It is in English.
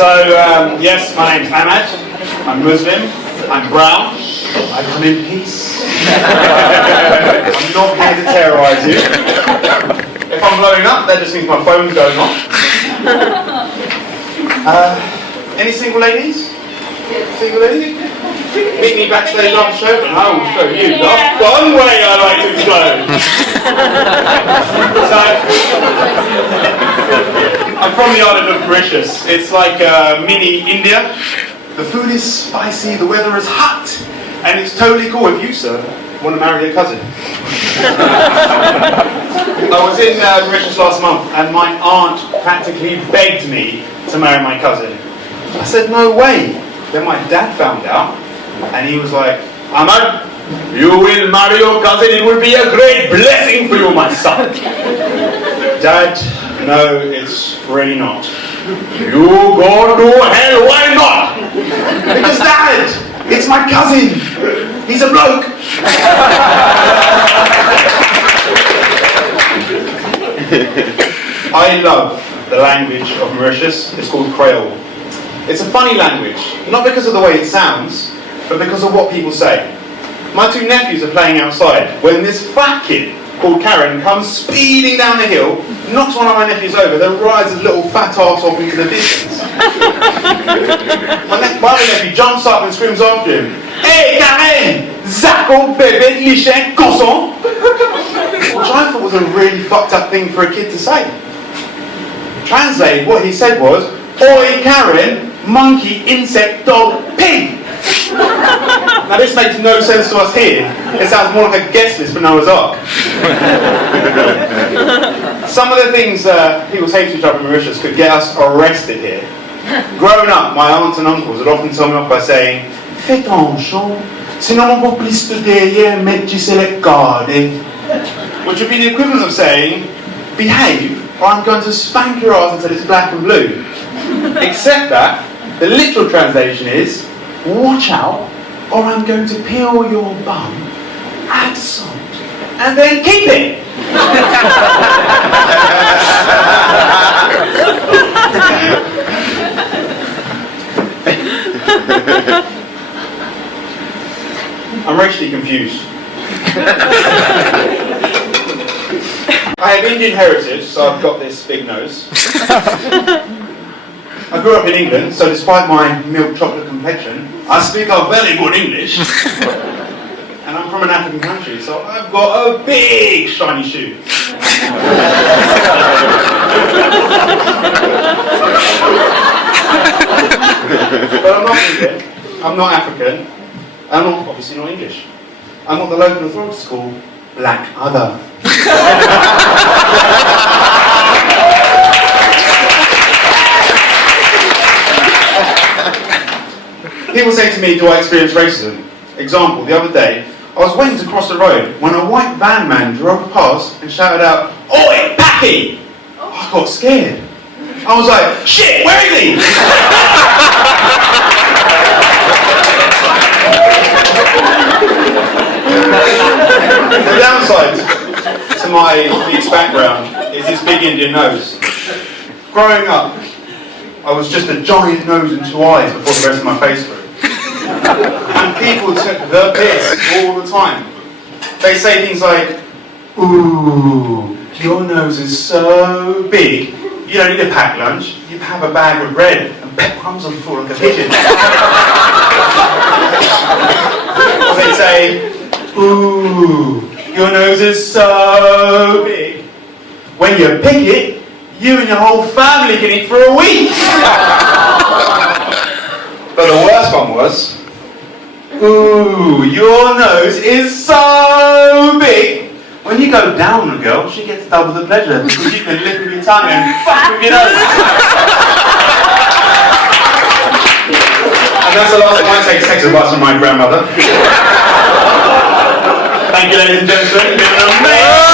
Yes, my name's Ahmad. I'm Muslim. I'm brown. I come in peace. I'm not here to terrorise you. If I'm blowing up, that just means my phone's going off. Any single ladies? Single ladies? Meet me backstage on the show and I will show you the fun way I like to explode. I'm from the island of Mauritius. It's like mini India. The food is spicy, the weather is hot, and it's totally cool if you, sir, want to marry a cousin. I was in Greenwich last month and my aunt practically begged me to marry my cousin. I said, no way. Then my dad found out and he was like, Ahmad, you will marry your cousin, it will be a great blessing for you, my son. Dad, no, it's really not. You go to hell, why not? Because Dad, it's my cousin. He's a bloke. I love the language of Mauritius. It's called Creole. It's a funny language, not because of the way it sounds, but because of what people say. My two nephews are playing outside when this fat kid called Karen comes speeding down the hill, knocks one of my nephews over, then rides his little fat ass off into the distance. My other nephew jumps up and screams after him, Hey Karen! Zako bébé lichen cochon! Which I thought was a really fucked up thing for a kid to say. Translated, what he said was, Oi Karen, monkey, insect, dog, pig! Now this makes no sense to us here. It sounds more like a guest list for Noah's Ark. Some of the things people say to each other in Mauritius could get us arrested here. Growing up, my aunts and uncles would often tell me off by saying, Fais attention, sinon on va plus te derrière mettre sur les gardes. Which would be the equivalent of saying, behave, or I'm going to spank your ass until it's black and blue. Except that, the literal translation is, watch out, or I'm going to peel your bum, add salt, and then keep it. I'm racially confused. I have Indian heritage, so I've got this big nose. I grew up in England, so despite my milk chocolate complexion, I speak a very good English. And I'm from an African country, so I've got a big shiny shoe. But I'm not Indian, I'm not African, I'm obviously not English. I'm what the local authorities call black other. People say to me, do I experience racism? Example, the other day, I was waiting to cross the road when a white van man drove past and shouted out, Oi, Packy! I got scared. I was like, shit, where is he? The downside to my mixed background is this big Indian nose. Growing up, I was just a giant nose and two eyes before the rest of my face grew. And people took the piss all the time. They say things like, ooh, your nose is so big, you don't need a packed lunch, you have a bag of bread and pet crumbs on the floor like a pigeon. Or they say, ooh, your nose is so big. When you pick it, you and your whole family can eat for a week. But the worst one was, ooh, your nose is so big. When you go down on a girl, she gets double the pleasure because you can lick with your tongue and fuck with your nose. And that's the last time I take sex advice from my grandmother. Thank you, ladies and gentlemen. It's been an amazing